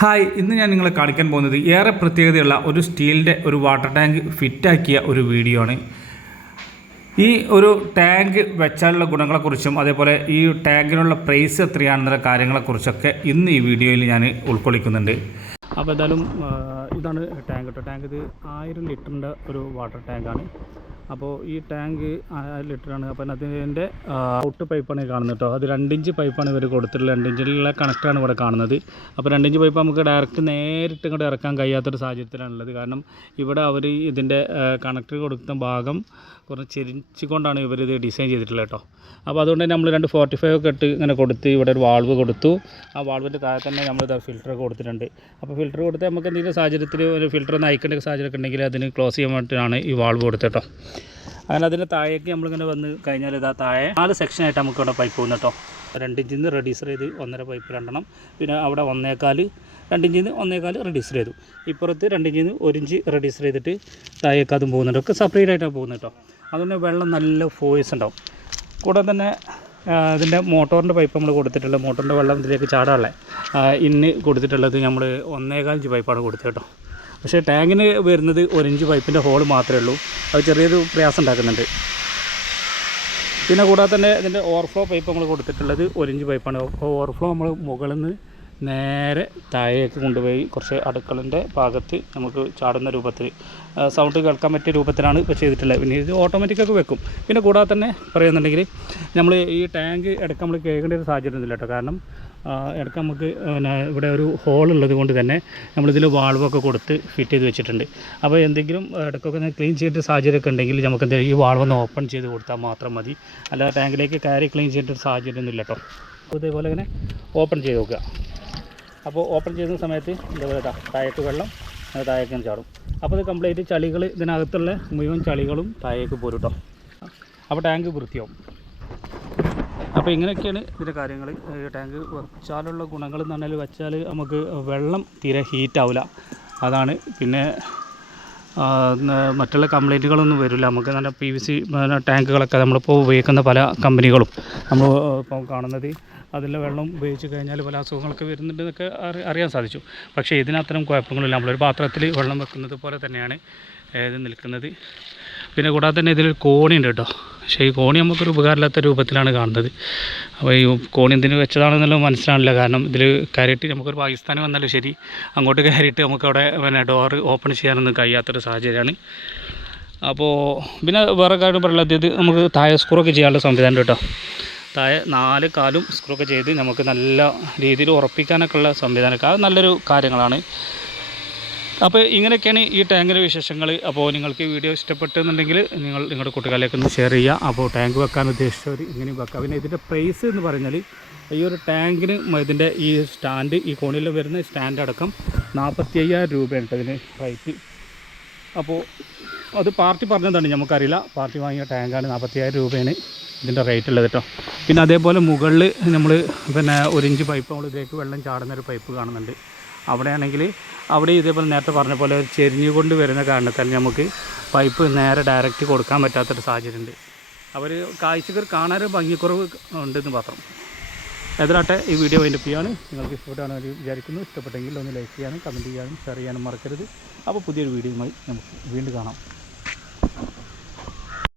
Hi ഇന്ന് ഞാൻ നിങ്ങളെ കാണിക്കാൻ പോകുന്നത് ഏറെ പ്രത്യേകതയുള്ള ഒരു സ്റ്റീലിന്റെ ഒരു വാട്ടർ ടാങ്ക് ഫിറ്റാക്കിയ ഒരു വീഡിയോ ആണ് ഈ ഒരു ടാങ്ക് വെച്ചാലുള്ള ഗുണങ്ങളെക്കുറിച്ചും അതേപോലെ ഈ ടാങ്കിനുള്ള പ്രൈസ് എത്രയാണെന്നുള്ള കാര്യങ്ങളെക്കുറിച്ചൊക്കെ ഇന്ന് ഈ വീഡിയോയിൽ ഞാൻ ഉൾക്കൊള്ളിക്കുന്നുണ്ട്. അപ്പോൾ എന്തായാലും ഇതാണ് ടാങ്ക് കേട്ടോ ടാങ്ക് ഇത് ആയിരം ലിറ്ററിന്റെ ഒരു വാട്ടർ ടാങ്കാണ്. അപ്പോൾ ഈ ടാങ്ക് ലിറ്ററാണ് അപ്പം അതിന്റെ ഔട്ട് പൈപ്പാണ് കാണുന്നത് കേട്ടോ. അത് രണ്ടിഞ്ച് പൈപ്പാണ് ഇവർ കൊടുത്തിട്ടുള്ളത്. രണ്ടിഞ്ചിലുള്ള കണക്റ്റാണ് ഇവിടെ കാണുന്നത്. അപ്പോൾ രണ്ടിഞ്ച് പൈപ്പ് നമുക്ക് ഡയറക്റ്റ് നേരിട്ട് ഇങ്ങോട്ട് ഇറക്കാൻ കഴിയാത്തൊരു സാഹചര്യത്തിലാണുള്ളത്. കാരണം ഇവിടെ അവർ ഇതിന്റെ കണക്ടർ കൊടുക്കുന്ന ഭാഗം കുറച്ച് ചെരിച്ചുകൊണ്ടാണ് ഇവരിത് ഡിസൈൻ ചെയ്തിട്ടുള്ളത് കേട്ടോ. അപ്പോൾ അതുകൊണ്ട് തന്നെ നമ്മൾ രണ്ട് ഫോർട്ടി ഫൈവ് ഒക്കെ ഇട്ട് ഇങ്ങനെ കൊടുത്ത് ഇവിടെ ഒരു വാൾവ് കൊടുത്തു. ആ വാൾവിന്റെ താഴെ തന്നെ നമ്മൾ ഫിൽറ്റർ കൊടുത്തിട്ടുണ്ട്. അപ്പോൾ ഫിൽറ്റർ കൊടുത്ത് നമുക്ക് എന്തെങ്കിലും സാഹചര്യത്തിൽ ഒരു ഫിൽറ്റർ ഒന്ന് അയക്കേണ്ട സാഹചര്യം ഉണ്ടെങ്കിൽ അതിന് ക്ലോസ് ചെയ്യാൻ വേണ്ടിയിട്ടാണ് ഈ വാൾവ് കൊടുത്തത് കേട്ടോ. അങ്ങനെ അതിന്റെ താഴേക്ക് നമ്മളിങ്ങനെ വന്ന് കഴിഞ്ഞാൽ ഇതാ താഴെ നാല് സെക്ഷനായിട്ട് നമുക്ക് ഇവിടെ പൈപ്പ് പോകുന്നു കേട്ടോ. രണ്ട് ഇഞ്ചിൽ നിന്ന് റെഡ്യൂസർ ചെയ്ത് ഒന്നര പൈപ്പ് രണ്ടെണ്ണം. പിന്നെ അവിടെ ഒന്നേക്കാൽ രണ്ട് ഇഞ്ചിൽ നിന്ന് ഒന്നേക്കാൽ റെഡ്യൂസർ ചെയ്തു. ഇപ്പുറത്ത് രണ്ടിഞ്ചിൽ നിന്ന് ഒരു ഇഞ്ച് റെഡ്യൂസർ ചെയ്തിട്ട് താഴേക്ക് അതും പോകുന്നുണ്ട്. ഒക്കെ സെപ്പറേറ്റ് ആയിട്ടാണ് പോകുന്നത് കേട്ടോ. അതുകൊണ്ട് വെള്ളം നല്ല ഫോഴ്സ് ഉണ്ടാവും. കൂടെ തന്നെ ഇതിന്റെ മോട്ടോറിന്റെ പൈപ്പ് നമ്മൾ കൊടുത്തിട്ടുള്ള മോട്ടോറിന്റെ വെള്ളം ഇതിലേക്ക് ചാടാനുള്ള ഇന്ന് കൊടുത്തിട്ടുള്ളത് നമ്മൾ ഒന്നേകാൽ ഇഞ്ച് പൈപ്പാണ് കൊടുത്തത് കേട്ടോ. പക്ഷേ ടാങ്കിന് വരുന്നത് ഒരു ഇഞ്ച് പൈപ്പിന്റെ ഹോൾ മാത്രമേ ഉള്ളൂ. അത് ചെറിയൊരു പ്രയാസം ഉണ്ടാക്കുന്നുണ്ട്. പിന്നെ കൂടാതെ തന്നെ ഇതിന്റെ ഓവർഫ്ലോ പൈപ്പ് നമ്മൾ കൊടുത്തിട്ടുള്ളത് ഒരു ഇഞ്ച് പൈപ്പാണ് ഓവർഫ്ലോ നമ്മൾ മുകളിൽ നിന്ന് നേരെ താഴേക്ക് കൊണ്ടുപോയി കുറച്ച് അടുക്കളന്റെ ഭാഗത്ത് നമുക്ക് ചാടുന്ന രൂപത്തിൽ. സൗണ്ട് കേൾക്കാൻ പറ്റിയ രൂപത്തിലാണ് ഇപ്പോൾ ചെയ്തിട്ടുള്ളത്. പിന്നെ ഇത് ഓട്ടോമാറ്റിക്കൊക്കെ വെക്കും. പിന്നെ കൂടാതെ തന്നെ പറയുന്നുണ്ടെങ്കിൽ നമ്മൾ ഈ ടാങ്ക് ഇടയ്ക്ക് നമ്മൾ കേൾക്കേണ്ട ഒരു സാഹചര്യം ഒന്നുമില്ല കേട്ടോ. കാരണം ഇടയ്ക്ക് നമുക്ക് പിന്നെ ഇവിടെ ഒരു ഹോൾ ഉള്ളത് കൊണ്ട് തന്നെ നമ്മളിതിൽ വാൾവൊക്കെ കൊടുത്ത് ഫിറ്റ് ചെയ്ത് വെച്ചിട്ടുണ്ട്. അപ്പോൾ എന്തെങ്കിലും ഇടയ്ക്കൊക്കെ ക്ലീൻ ചെയ്യേണ്ട സാഹചര്യമൊക്കെ ഉണ്ടെങ്കിൽ നമുക്ക് എന്തെങ്കിലും ഈ വാൾവ് ഒന്ന് ഓപ്പൺ ചെയ്ത് കൊടുത്താൽ മാത്രം മതി. അല്ലാതെ ടാങ്കിലേക്ക് കയറി ക്ലീൻ ഒരു സാഹചര്യം ഒന്നും ഇല്ല കേട്ടോ ഇതേപോലെ ഇങ്ങനെ ഓപ്പൺ ചെയ്ത് നോക്കുക. അപ്പോൾ ഓപ്പൺ ചെയ്യുന്ന സമയത്ത് ഇതേപോലെ താഴേക്ക് വെള്ളം താഴേക്ക് ചാടും. അപ്പോൾ ഇത് കംപ്ലീറ്റ് ചളികൾ ഇതിനകത്തുള്ള മുഴുവൻ ചളികളും താഴേക്ക് പോരും കേട്ടോ അപ്പോൾ ടാങ്ക് വൃത്തിയാവും. അപ്പോൾ ഇങ്ങനെയൊക്കെയാണ് ഇതിന്റെ കാര്യങ്ങൾ. ടാങ്ക് വെച്ചാലുള്ള ഗുണങ്ങൾ എന്ന് പറഞ്ഞാൽ വെച്ചാൽ നമുക്ക് വെള്ളം തീരെ ഹീറ്റ് ആവില്ല. അതാണ് പിന്നെ മറ്റുള്ള കംപ്ലൈന്റുകളൊന്നും വരില്ല. നമുക്ക് നല്ല പി വി സി ടാങ്കുകളൊക്കെ നമ്മളിപ്പോൾ ഉപയോഗിക്കുന്ന പല കമ്പനികളും നമ്മൾ ഇപ്പോൾ കാണുന്നത്. അതിലെ വെള്ളം ഉപയോഗിച്ച് കഴിഞ്ഞാൽ പല അസുഖങ്ങളൊക്കെ വരുന്നുണ്ടെന്നൊക്കെ അറി അറിയാൻ സാധിച്ചു. പക്ഷേ ഇതിനത്തരം കുഴപ്പങ്ങളില്ല നമ്മളൊരു പാത്രത്തിൽ വെള്ളം വെക്കുന്നത് പോലെ തന്നെയാണ് ഇത് നിൽക്കുന്നത്. പിന്നെ കൂടാതെ തന്നെ ഇതിൽ കോണിയുണ്ട് കേട്ടോ. പക്ഷേ ഈ കോണി നമുക്കൊരു ഉപകാരമില്ലാത്ത രൂപത്തിലാണ് കാണുന്നത്. അപ്പോൾ ഈ കോണി എന്തിന് വെച്ചതാണെന്നുള്ള മനസ്സിലാണില്ല കാരണം ഇതിൽ കയറിയിട്ട് നമുക്കൊരു പാകിസ്ഥാൻ വന്നാലും ശരി അങ്ങോട്ട് കയറിയിട്ട് നമുക്കവിടെ പിന്നെ ഡോർ ഓപ്പൺ ചെയ്യാനൊന്നും കഴിയാത്തൊരു സാഹചര്യമാണ്. അപ്പോൾ പിന്നെ വേറെ കാര്യം പറയുള്ളത് ഇത് നമുക്ക് താഴെ സ്ക്രൂയൊക്കെ ചെയ്യാനുള്ള സംവിധാനം കേട്ടോ. താഴെ നാല് കാലും സ്ക്രൂ ഒക്കെ ചെയ്ത് നമുക്ക് നല്ല രീതിയിൽ ഉറപ്പിക്കാനൊക്കെ ഉള്ള സംവിധാനമൊക്കെ അത് നല്ലൊരു കാര്യങ്ങളാണ്. അപ്പോൾ ഇങ്ങനെയൊക്കെയാണ് ഈ ടാങ്കിന്റെ വിശേഷങ്ങൾ അപ്പോൾ നിങ്ങൾക്ക് ഈ വീഡിയോ ഇഷ്ടപ്പെട്ടെന്നുണ്ടെങ്കിൽ നിങ്ങൾ നിങ്ങളുടെ കൂട്ടുകാരിലേക്ക് ഒന്ന് ഷെയർ ചെയ്യുക. അപ്പോൾ ടാങ്ക് വെക്കാൻ ഉദ്ദേശിച്ചവർ ഇങ്ങനെ വെക്കാം. പിന്നെ ഇതിന്റെ പ്രൈസ് എന്ന് പറഞ്ഞാൽ ഈ ഒരു ടാങ്കിന് ഇതിന്റെ ഈ സ്റ്റാൻഡ് ഈ കോണിൽ വരുന്ന സ്റ്റാൻഡ് അടക്കം നാൽപ്പത്തി അയ്യായിരം രൂപയാണ് ഇതിന് റേറ്റ് അപ്പോൾ അത് പാർട്ടി പറഞ്ഞതാണ് നമുക്കറിയില്ല. പാർട്ടി വാങ്ങിയ ടാങ്കാണ് നാൽപ്പത്തിയായിരം രൂപയാണ് ഇതിന്റെ റേറ്റ് ഉള്ളത് കേട്ടോ. പിന്നെ അതേപോലെ മുകളിൽ നമ്മൾ പിന്നെ ഒരു ഇഞ്ച് പൈപ്പ് നമ്മൾ ഇതിലേക്ക് വെള്ളം ചാടുന്നൊരു പൈപ്പ് കാണുന്നുണ്ട്. അവിടെയാണെങ്കിൽ അവിടെ ഇതേപോലെ നേരത്തെ പറഞ്ഞ പോലെ ചെരിഞ്ഞുകൊണ്ട് വരുന്ന കാരണത്താൽ നമുക്ക് പൈപ്പ് നേരെ ഡയറക്റ്റ് കൊടുക്കാൻ പറ്റാത്തൊരു സാഹചര്യം ഉണ്ട് അവർ കാഴ്ചകർ കാണാനൊരു ഭംഗിക്കുറവ് ഉണ്ടെന്ന് മാത്രം. എതിരാട്ടെ ഈ വീഡിയോ വൈൻഡപ്പ് ചെയ്യാണ്. നിങ്ങൾക്ക് ഇഷ്ടപ്പെട്ടാണ് വിചാരിക്കുന്നു. ഇഷ്ടപ്പെട്ടെങ്കിൽ ഒന്ന് ലൈക്ക് ചെയ്യാനും കമന്റ് ചെയ്യാനും ഷെയർ ചെയ്യാനും മറക്കരുത്. അപ്പോൾ പുതിയൊരു വീഡിയോയുമായി നമുക്ക് വീണ്ടും കാണാം.